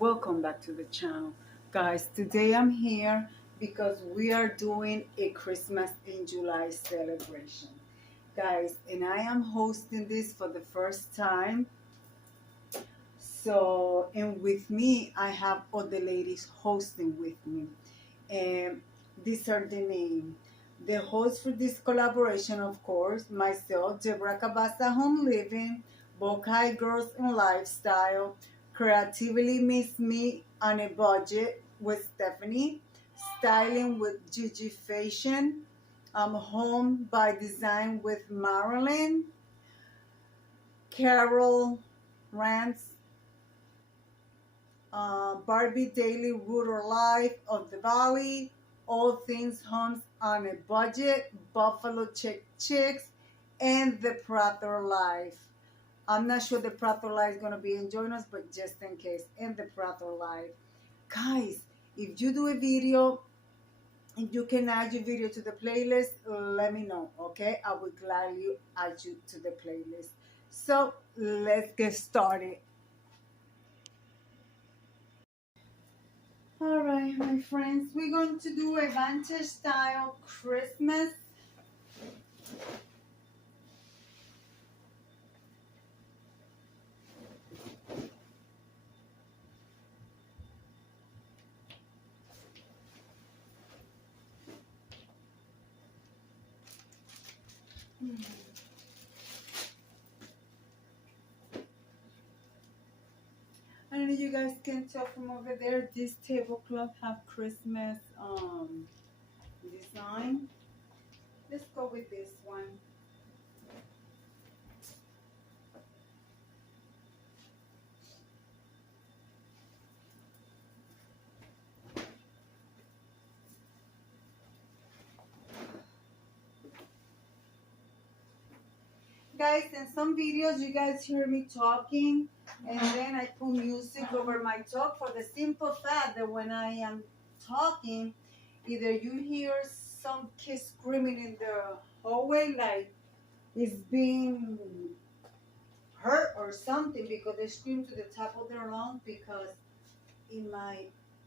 welcome back to the channel. Guys, today I'm here because we are doing a Christmas in July celebration. Guys, and I am hosting this for the first time. So, and with me, I have other ladies hosting with me. And these are the name. The host for this collaboration, of course, myself, Deborah Cabasa, Home Living, Bokai Girls and Lifestyle, Creatively Miss Me on a Budget with Stephanie, Styling with Gigi Fashion, Home by Design with Marilyn, Carol Rants, Barbie Daily Rural Life of the Valley, All Things Homes on a Budget, Buffalo Chick Chicks, and the Prather Life. I'm not sure the Prather Life is going to be enjoying us, but just in case, and the Prather Life. Guys, if you do a video, if you can add your video to the playlist, let me know, okay? I will gladly add you to the playlist. So let's get started. All right, my friends, we're going to do a vintage style Christmas. I don't know if you guys can tell from over there, this tablecloth have Christmas design. Let's go with this one. Guys, in some videos you guys hear me talking and then I put music over my talk for the simple fact that when I am talking, either you hear some kid screaming in the hallway like it's being hurt or something because they scream to the top of their lungs, because in my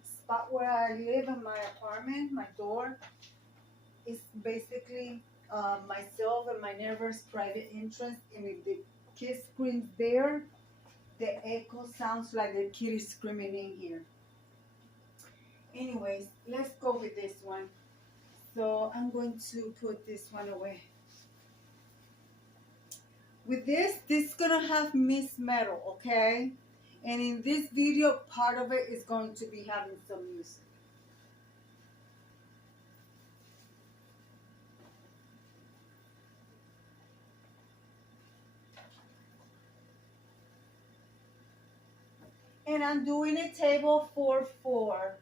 spot where I live in my apartment, my door is basically myself and my neighbor's private entrance, and if the kid screams there, the echo sounds like the kid is screaming in here. Anyways, let's go with this one. So I'm going to put this one away. With this is gonna have Miss Metal, okay? And in this video, part of it is going to be having some music. And I'm doing a table for 4.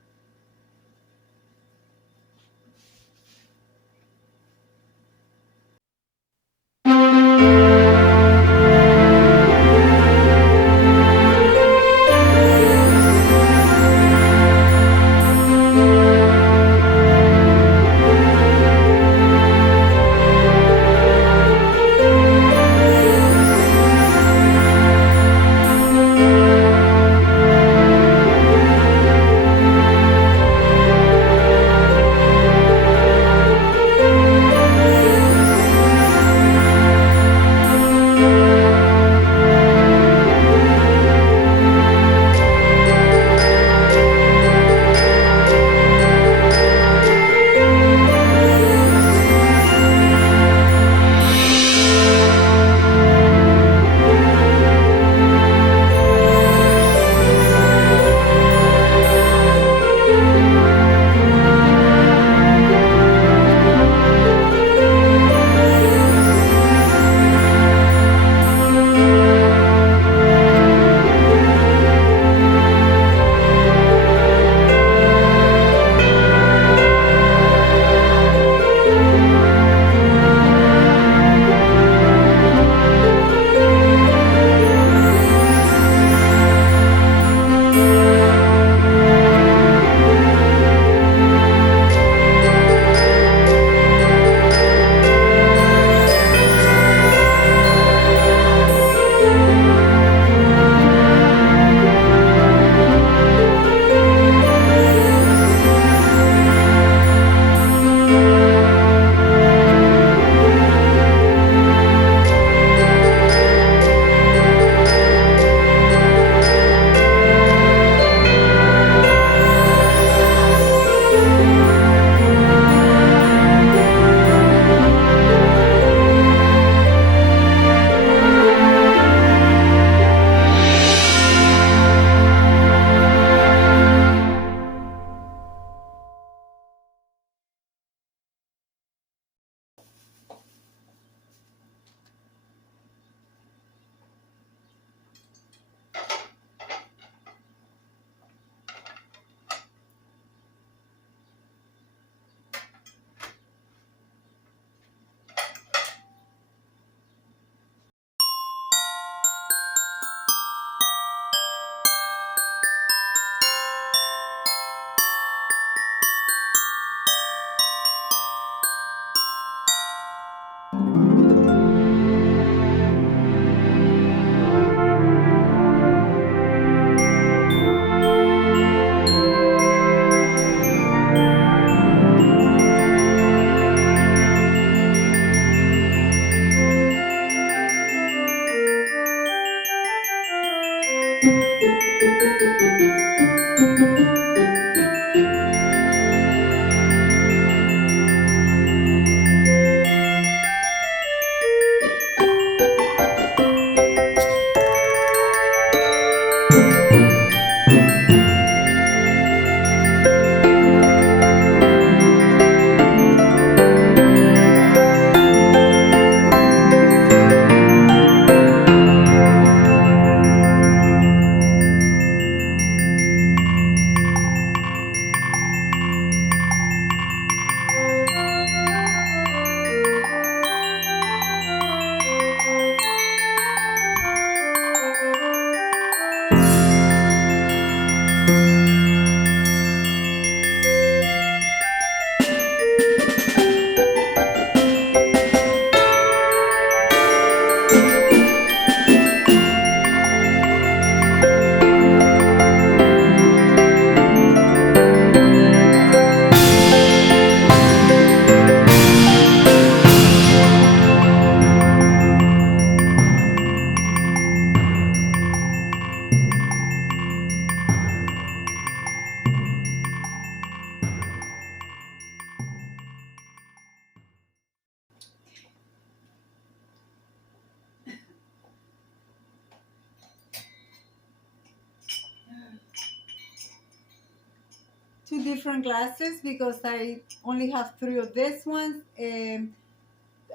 Two different glasses because I only have 3 of this one, and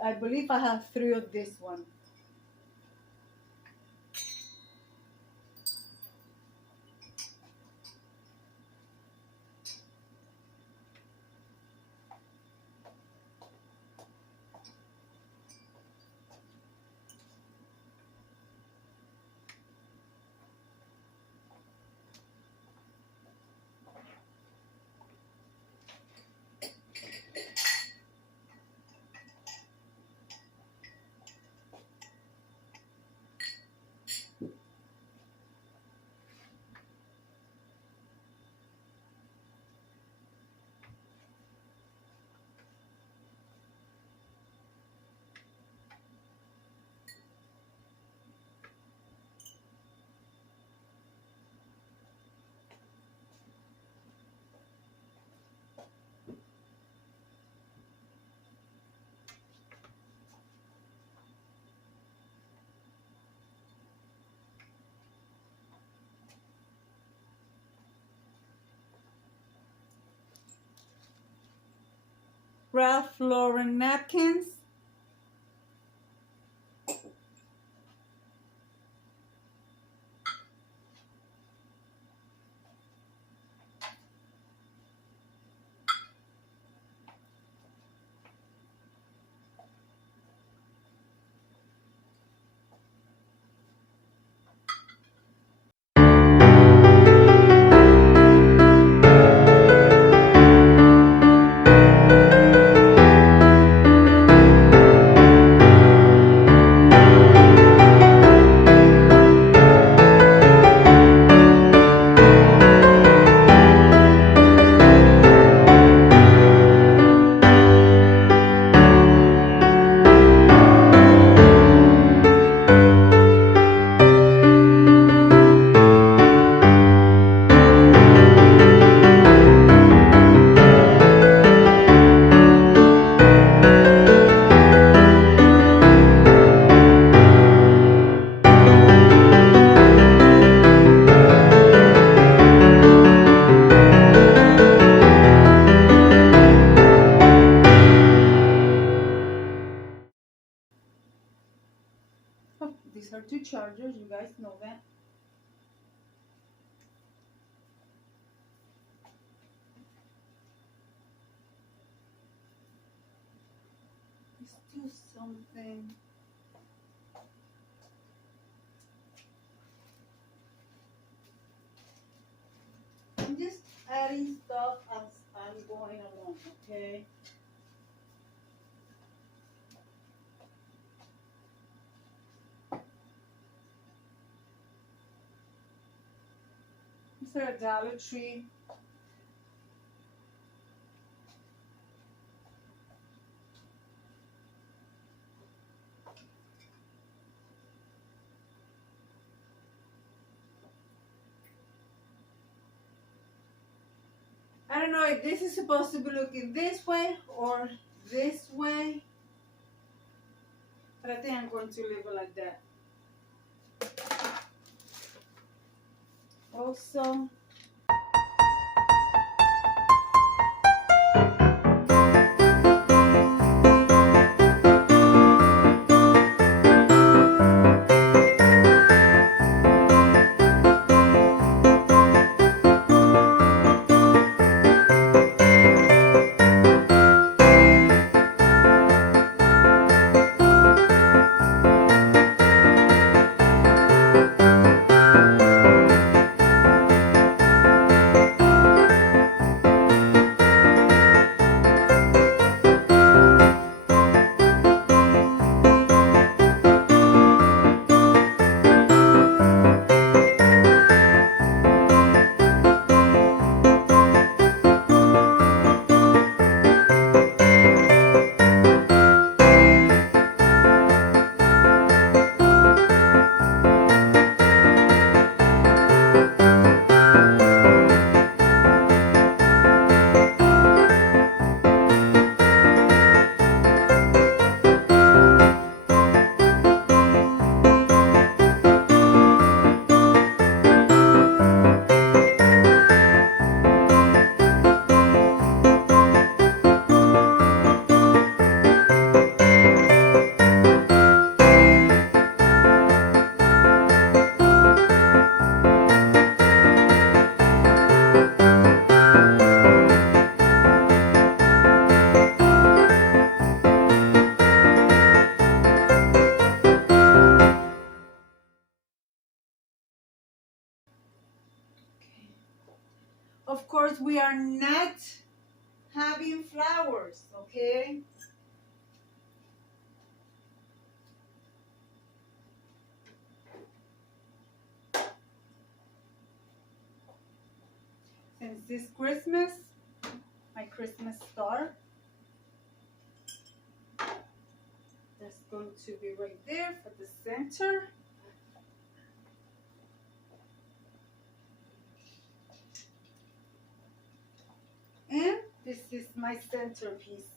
I believe I have 3 of this one. Ralph Lauren napkins. Oh, these are 2 chargers, you guys know that. Let's do something. I'm just adding stuff as I'm going along, okay? These are a Dollar Tree. I don't know if this is supposed to be looking this way or this way, but I think I'm going to leave it like that. Also, Of course, we are not having flowers, okay? Since this Christmas, my Christmas star, that's going to be right there for the center. And this is my centerpiece.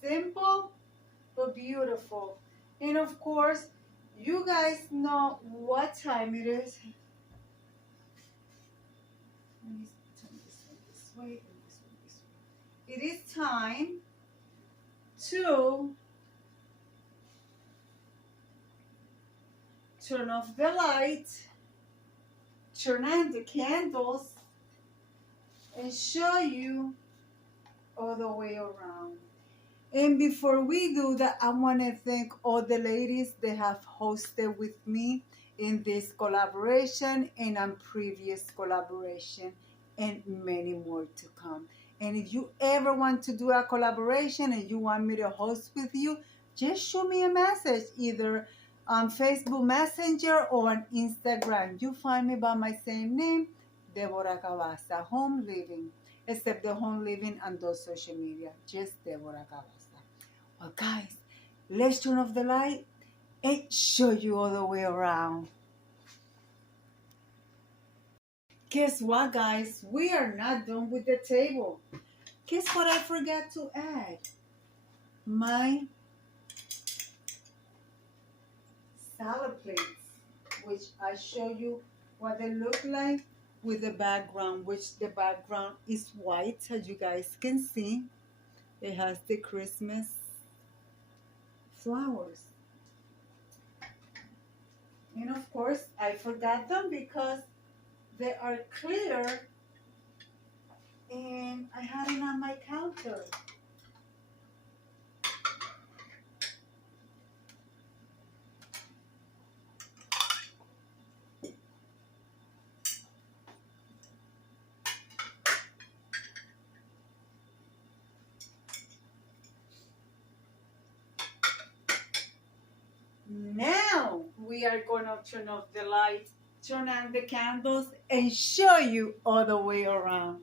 Simple but beautiful. And of course, you guys know what time it is. Let me turn this way and this way. It is time to turn off the light, turn on the candles, and show you all the way around. And before we do that, I want to thank all the ladies that have hosted with me in this collaboration and on previous collaboration, and many more to come. And if you ever want to do a collaboration and you want me to host with you, just shoot me a message either on Facebook Messenger or on Instagram. You find me by my same name, Deborah Cavazza, Home Living, except the Home Living and those social media, just Deborah Cavazza. Well, guys, let's turn off the light and show you all the way around. Guess what, guys? We are not done with the table. Guess what I forgot to add? My salad plates, which I show you what they look like with the background, which the background is white, as you guys can see. It has the Christmas flowers. And of course, I forgot them because they are clear and I had it on my counter. Now we are going to turn off the light, turn on the candles, and show you all the way around.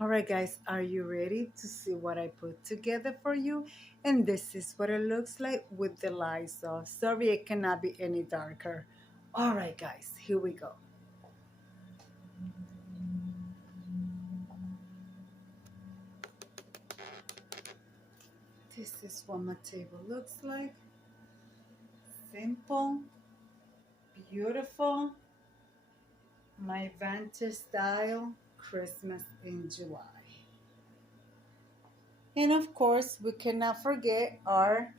All right, guys, are you ready to see what I put together for you? And this is what it looks like with the lights off. Sorry, it cannot be any darker. All right, guys, here we go. This is what my table looks like. Simple, beautiful, my vintage style Christmas in July. And of course, we cannot forget our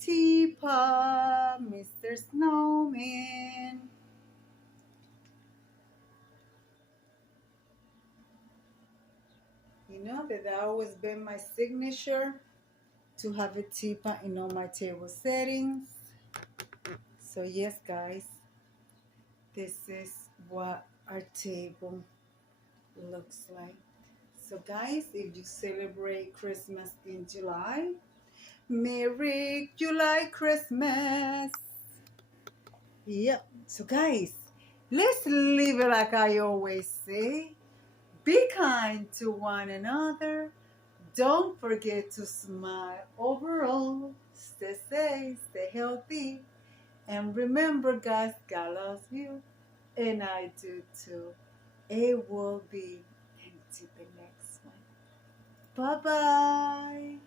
teapot, Mr. Snowman. You know that always been my signature to have a teapot in all my table settings. So yes, guys, this is what our table looks like. So guys, if you celebrate Christmas in July, Merry July Christmas. Yep. So guys, let's live it like I always say. Be kind to one another. Don't forget to smile overall. Stay safe, stay healthy. And remember, guys, God loves you. And I do too. It will be until the next one. Bye-bye.